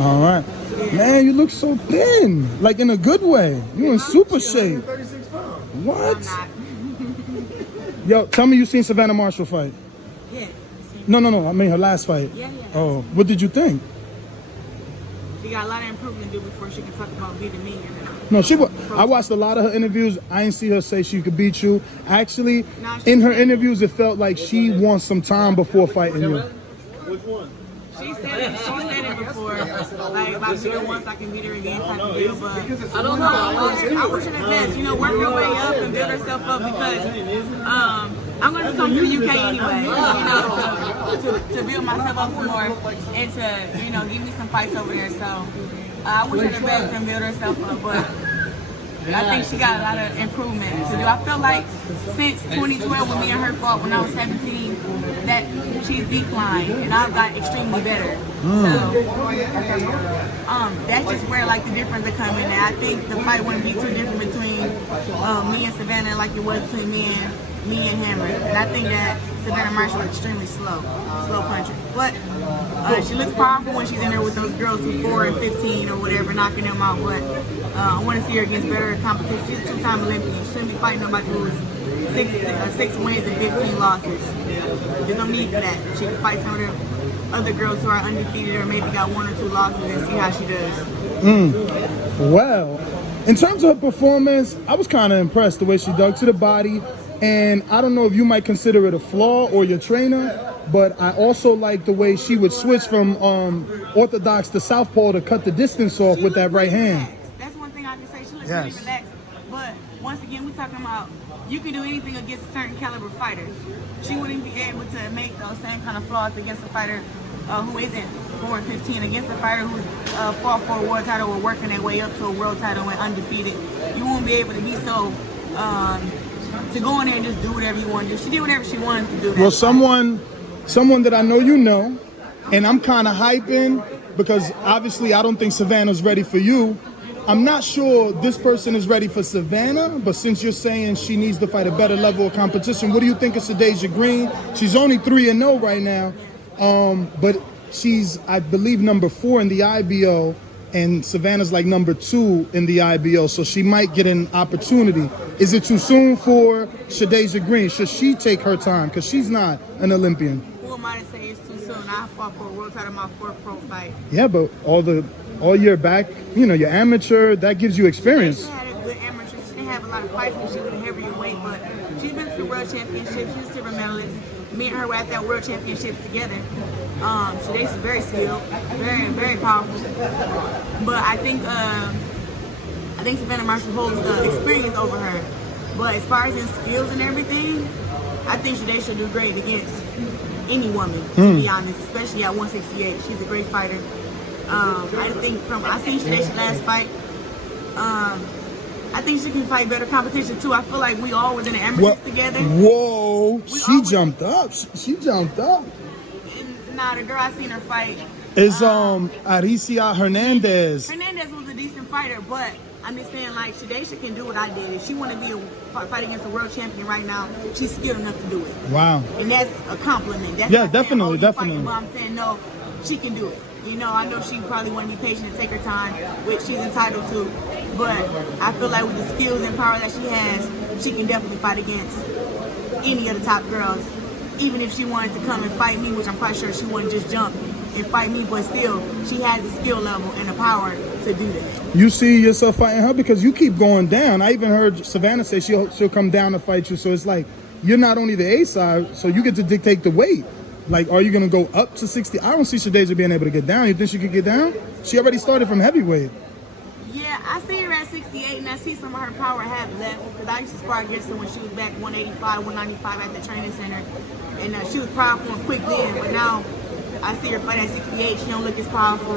All right. Yeah. Man, you look so thin. Like in a good way. You in super shape. 36 pounds. What? Yo, tell me you seen Savannah Marshall fight. Yeah. No. I mean her last fight. Yeah. Oh, what did you think? She got a lot of improvement to do before she can talk about beating me. No, I watched a lot of her interviews. I didn't see her say she could beat you. Actually, in her interviews, it felt like she wants some time before fighting you. Which one? She said it before. Like, if I beat her once, I can beat her again type of deal. But I don't know. I wish her the best. You know, work her way up and build herself up because I'm going to come to the UK anyway. You know, to build myself up some more and to, you know, give me some fights over there. So I wish her the best and build herself up. But I think she got a lot of improvement to do. I feel like since 2012 when me and her fought when I was 17, that she's declined and I've got extremely better. So that's just where like the difference are coming in. I think the fight wouldn't be too different between me and Savannah like it was between me and Hammer. And I think that Savannah Marshall is extremely slow puncher. But she looks powerful when she's in there with those girls who 4 and 15 or whatever, knocking them out. But I want to see her against better competition. She's a 2-time Olympian. She shouldn't be fighting nobody who's 6 wins and 15 losses. There's no need for that. She can fight some of the other girls who are undefeated or maybe got 1 or 2 losses and see how she does. Well, in terms of her performance, I was kind of impressed the way she dug to the body. And I don't know if you might consider it a flaw or your trainer, but I also like the way she would switch from orthodox to southpaw to cut the distance off with that right hand. That's one thing I can say. She looks really relaxed. But once again, we're talking about you can do anything against a certain caliber fighter. She wouldn't be able to make those same kind of flaws against a fighter who isn't 4 and 15, against a fighter who's fought for a world title or working their way up to a world title and undefeated. You won't be able to be so to go in there and just do whatever you want to do. She did whatever she wanted to do. Well, someone that I know you know, and I'm kind of hyping because obviously I don't think Savannah's ready for you. I'm not sure this person is ready for Savannah, but since you're saying she needs to fight a better level of competition, what do you think of Shadasia Green? She's only 3-0 right now, but she's, I believe, number 4 in the IBO, and Savannah's like number 2 in the IBO, so she might get an opportunity. Is it too soon for Shadasia Green? Should she take her time? Because she's not an Olympian. Who am I to say it's too soon? I fought for a world title in my 4th pro fight. Yeah, but all year back, you know, you're amateur, that gives you experience. She had a good amateur. She didn't have a lot of fights when she was a heavier weight, but she's been to the world championship. She's a silver medalist. Me and her were at that world championship together. Shadasia is very skilled, very, very powerful. But I think Savannah Marshall holds the experience over her. But as far as in skills and everything, I think Shadasia will do great against any woman, to be honest, especially at 168. She's a great fighter. I seen Shadasia last fight. I think she can fight better competition too. I feel like we all was in the amateurs together. Whoa, she jumped up. She jumped up. Nah, the girl I seen her fight is Aricia Hernandez. Hernandez was a decent fighter, but I'm just saying, like, Shadasia can do what I did. If she want to be fight against a world champion right now, she's skilled enough to do it. Wow. And that's a compliment. That's definitely. But I'm saying, no, she can do it. You know, I know she probably want to be patient and take her time, which she's entitled to. But I feel like with the skills and power that she has, she can definitely fight against any of the top girls. Even if she wanted to come and fight me, which I'm quite sure she wouldn't just jump and fight me, but still, she has the skill level and the power to do that. You see yourself fighting her because you keep going down. I even heard Savannah say she'll come down to fight you. So it's like, you're not only the A side, so you get to dictate the weight. Like, are you going to go up to 60? I don't see Shadasia being able to get down. You think she could get down? She already started from heavyweight. Yeah, I see her at 68, and I see some of her power have left. Because I used to spar against her when she was back 185, 195 at the training center. And she was powerful and quick then. But now, I see her fight at 68. She don't look as powerful.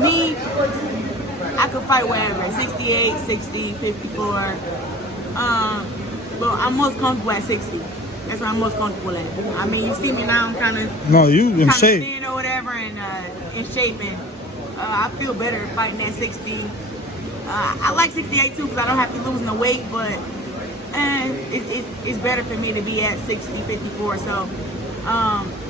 Me, I could fight wherever. 68, 60, 54. But I'm most comfortable at 60. That's what I'm most comfortable at. I mean, you see me now, I'm kind of... No, you in shape. Thin or whatever, and in shape, and I feel better fighting at 60. I like 68 too, because I don't have to lose no weight, but it's better for me to be at 60, 54, so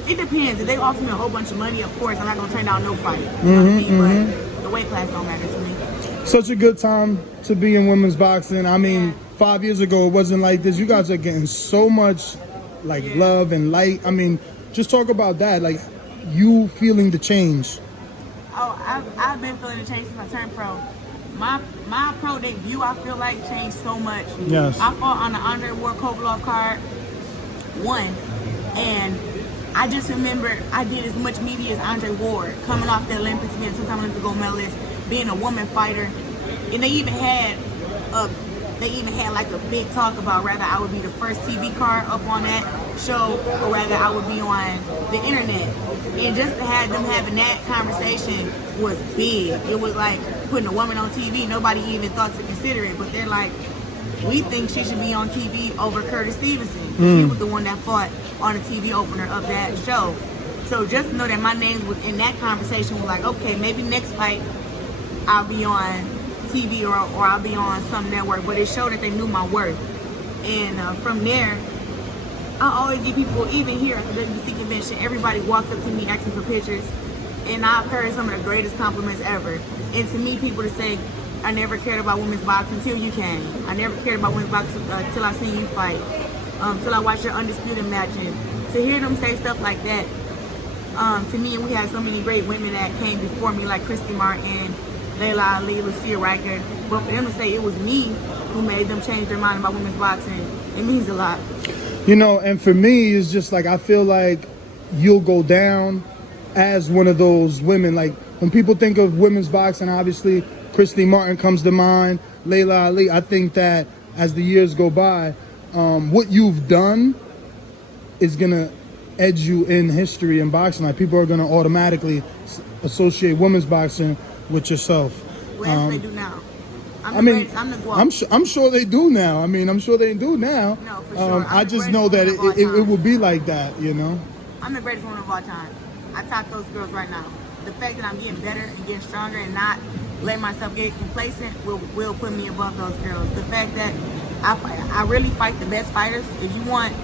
It depends. If they offer me a whole bunch of money, of course, I'm not going to turn down no fight. You know what I mean? But the weight class don't matter to me. Such a good time to be in women's boxing. I mean, 5 years ago, it wasn't like this. You guys are getting so much, like, love and light. I mean, just talk about that, like, you feeling the change. Oh, I've been feeling the change since I turned pro. My pro debut, I feel like, changed so much. Yes. I fought on the Andre Ward-Kovalov card, won, and I just remember I did as much media as Andre Ward, coming off the Olympics, being two-time Olympic gold medalist, being a woman fighter, and they even had like a big talk about whether I would be the first TV card up on that show or whether I would be on the internet. And just to have them having that conversation was big. It was like putting a woman on TV. Nobody even thought to consider it, but they're like, we think she should be on TV over Curtis Stevenson. She was the one that fought on the TV opener of that show. So just to know that my name was in that conversation was like, okay, maybe next fight I'll be on TV or I'll be on some network, but it showed that they knew my worth. And from there, I always get people, even here at the WBC convention, everybody walks up to me asking for pictures, and I've heard some of the greatest compliments ever. And to me, people to say, I never cared about women's boxing until you came. I never cared about women's boxing until I seen you fight, till I watched your undisputed matches. To hear them say stuff like that, to me, and we had so many great women that came before me, like Christy Martin, Layla Ali, Lucia Riker, but for them to say it was me who made them change their mind about women's boxing, it means a lot. You know, and for me, it's just like, I feel like you'll go down as one of those women. Like, when people think of women's boxing, obviously, Christy Martin comes to mind, Layla Ali. I think that as the years go by, what you've done is going to edge you in history in boxing. Like, people are going to automatically associate women's boxing with yourself. Well, they do now. I'm the GWOAT. I'm sure they do now. I mean, I'm sure they do now. No, for sure. I just know that it will be like that, you know? I'm the greatest woman of all time. I top those girls right now. The fact that I'm getting better and getting stronger and not letting myself get complacent will put me above those girls. The fact that I really fight the best fighters. If you want,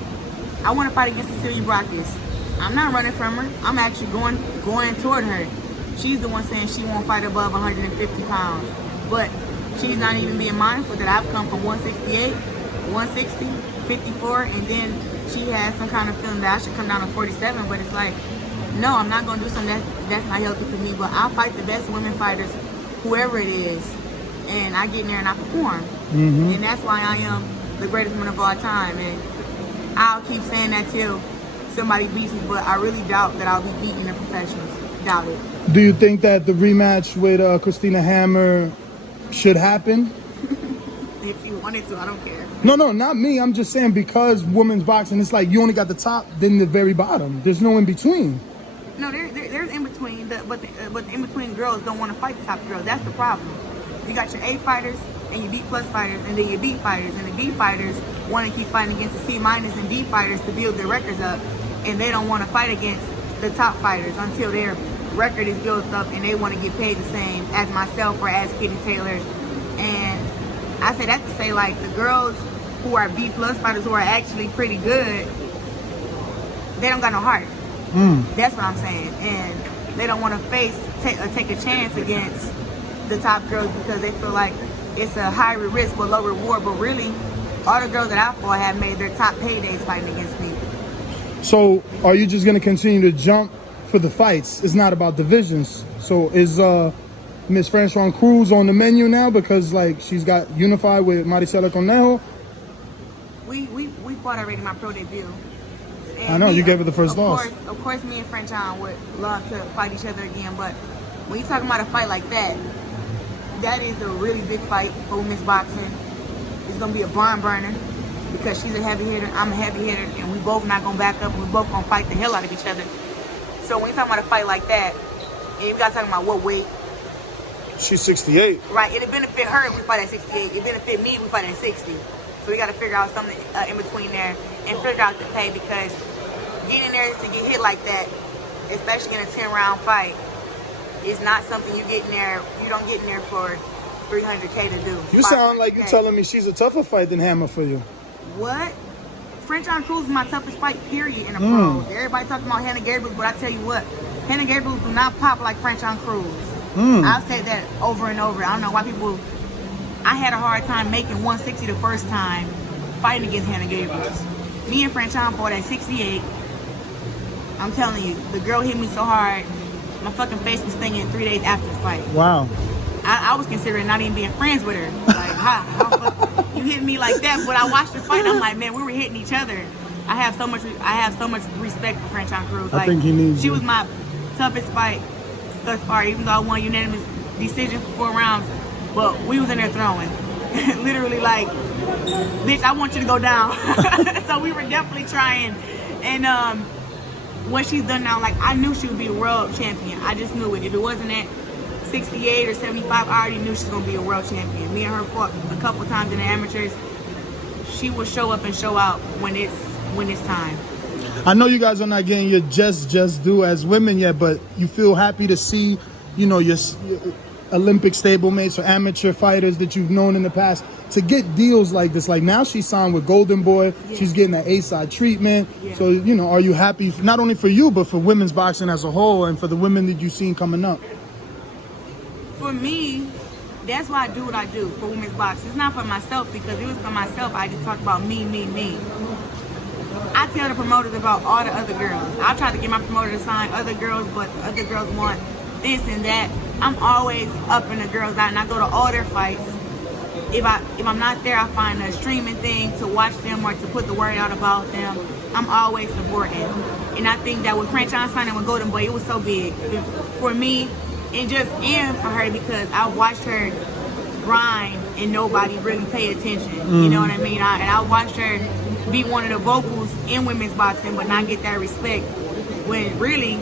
I want to fight against Cecilia Bráckus. I'm not running from her. I'm actually going toward her. She's the one saying she won't fight above 150 pounds. But she's not even being mindful that I've come from 168, 160, 54, and then she has some kind of feeling that I should come down to 47. But it's like, no, I'm not going to do something that's not healthy for me. But I fight the best women fighters, whoever it is, and I get in there and I perform. And that's why I am the greatest woman of all time. And I'll keep saying that till somebody beats me, but I really doubt that I'll be beating the professionals. Doubt it. Do you think that the rematch with Christina Hammer should happen? If you wanted to, I don't care. No, not me. I'm just saying, because women's boxing, it's like you only got the top, then the very bottom. There's no in between. No, there's in between, but the in between girls don't want to fight the top girls. That's the problem. You got your A fighters and your B plus fighters, and then your D fighters, and the D fighters want to keep fighting against the C minus and D fighters to build their records up, and they don't want to fight against the top fighters until their record is built up and they want to get paid the same as myself or as Kitty Taylor. And I say that to say, like, the girls who are B plus fighters who are actually pretty good, they don't got no heart. That's what I'm saying. And they don't want to take a chance against the top girls because they feel like it's a higher risk but low reward. But really, all the girls that I fought have made their top paydays fighting against me. So are you just going to continue to jump for the fights? It's not about divisions. So is Miss Franchon Cruz on the menu now because, like, she's got unified with Maricela Conejo? We fought already my pro debut. And I know, you gave her the first loss. Of course, me and Franchon would love to fight each other again, but when you're talking about a fight like that, that is a really big fight for women's boxing. It's going to be a barn burner because she's a heavy hitter, I'm a heavy hitter, and we both not going to back up, and we both going to fight the hell out of each other. So when you're talking about a fight like that, and you got talking about what weight? She's 68. Right, it'd benefit her if we fight at 68. It'd benefit me if we fight at 60. So we got to figure out something in between there and figure out the pay, because getting in there to get hit like that, especially in a 10-round fight, is not something you don't get in there for $300K to do. You sound like you're telling me she's a tougher fight than Hammer for you. What? Franchon Cruz is my toughest fight, period, in the pros. Everybody talking about Hannah Gabriels, but I tell you what, Hannah Gabriels do not pop like Franchon Cruz. I've said that over and over. I don't know why people... I had a hard time making 160 the first time fighting against Hannah Gabriels. Me and Franchon fought at 68. I'm telling you, the girl hit me so hard, my fucking face was stinging 3 days after the fight. Wow. I was considering not even being friends with her. Like, how you hit me like that? But I watched the fight. I'm like, man, we were hitting each other. I have so much respect for Franchon Cruz. Like, I think he needs she you. was my toughest fight thus far. Even though I won unanimous decision for 4 rounds, but we was in there throwing, literally like, bitch, I want you to go down. So we were definitely trying, and what she's done now, like, I knew she would be a world champion. I just knew it. If it wasn't at 68 or 75, I already knew she was gonna be a world champion. Me and her fought a couple times in the amateurs. She will show up and show out when it's time. I know you guys are not getting your just due as women yet, but you feel happy to see, you know, your Olympic stablemates or amateur fighters that you've known in the past to get deals like this. Like, now she's signed with Golden Boy. Yeah. She's getting that A-side treatment. Yeah. So, you know, are you happy not only for you, but for women's boxing as a whole and for the women that you've seen coming up? For me, that's why I do what I do for women's boxing. It's not for myself, because if it was for myself, I just talk about me. I tell the promoters about all the other girls. I try to get my promoter to sign other girls, but other girls want this and that. I'm always up in the girls' out, and I go to all their fights. If I'm not there, I find a streaming thing to watch them or to put the word out about them. I'm always supporting. And I think that with Franchon signing with Golden Boy, it was so big for me and for her, because I watched her grind and nobody really pay attention. You know what I mean? And I watched her be one of the vocals in women's boxing, but not get that respect, when really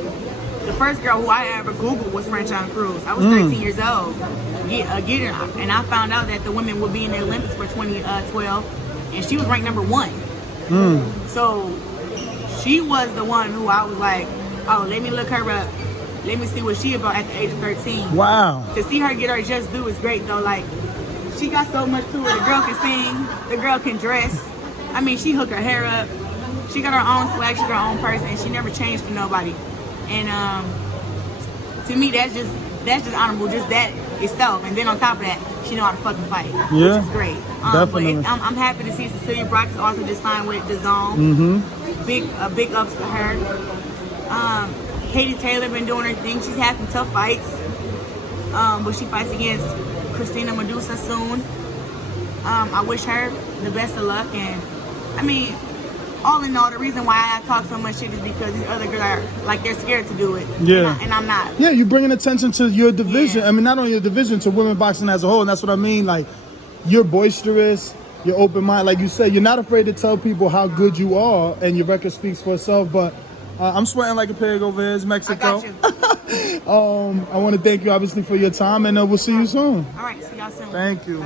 the first girl who I ever Googled was Franchon Cruz. I was 13 years old, and I found out that the women would be in the Olympics for 2012, and she was ranked #1. So she was the one who I was like, oh, let me look her up. Let me see what she about at the age of 13. Wow. To see her get her just due is great, though. Like, she got so much to her. The girl can sing. The girl can dress. I mean, she hooked her hair up. She got her own swag. She's her own person, and she never changed for nobody. And to me, that's just honorable, just that itself. And then on top of that, she know how to fucking fight, which is great. Definitely. But I'm happy to see Cecilia Brock's also just signed with Dazn. Big ups to her. Katie Taylor been doing her thing. She's had some tough fights, but she fights against Christina Medusa soon. I wish her the best of luck, and I mean, all in all, the reason why I talk so much shit is because these other girls are, like, they're scared to do it. Yeah. And I'm not. Yeah, you're bringing attention to your division. Yeah. I mean, not only your division, to women boxing as a whole. And that's what I mean. Like, you're boisterous, you're open-minded. Like you said, you're not afraid to tell people how good you are, and your record speaks for itself. But I'm sweating like a pig over here. It's Mexico. I got you. I want to thank you, obviously, for your time, and we'll see you soon. All right, see y'all soon. Thank you.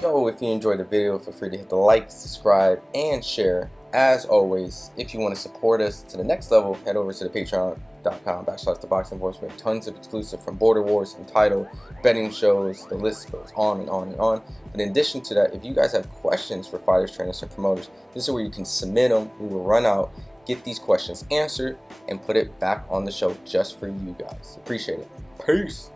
Yo, if you enjoyed the video, feel free to hit the like, subscribe, and share. As always, if you want to support us to the next level, head over to the patreon.com/ThaBoxingVoice. We have tons of exclusive, from Border Wars, Entitled, betting shows, the list goes on and on and on. But in addition to that, if you guys have questions for fighters, trainers, and promoters, this is where you can submit them. We will run out, get these questions answered, and put it back on the show just for you guys. Appreciate it. Peace.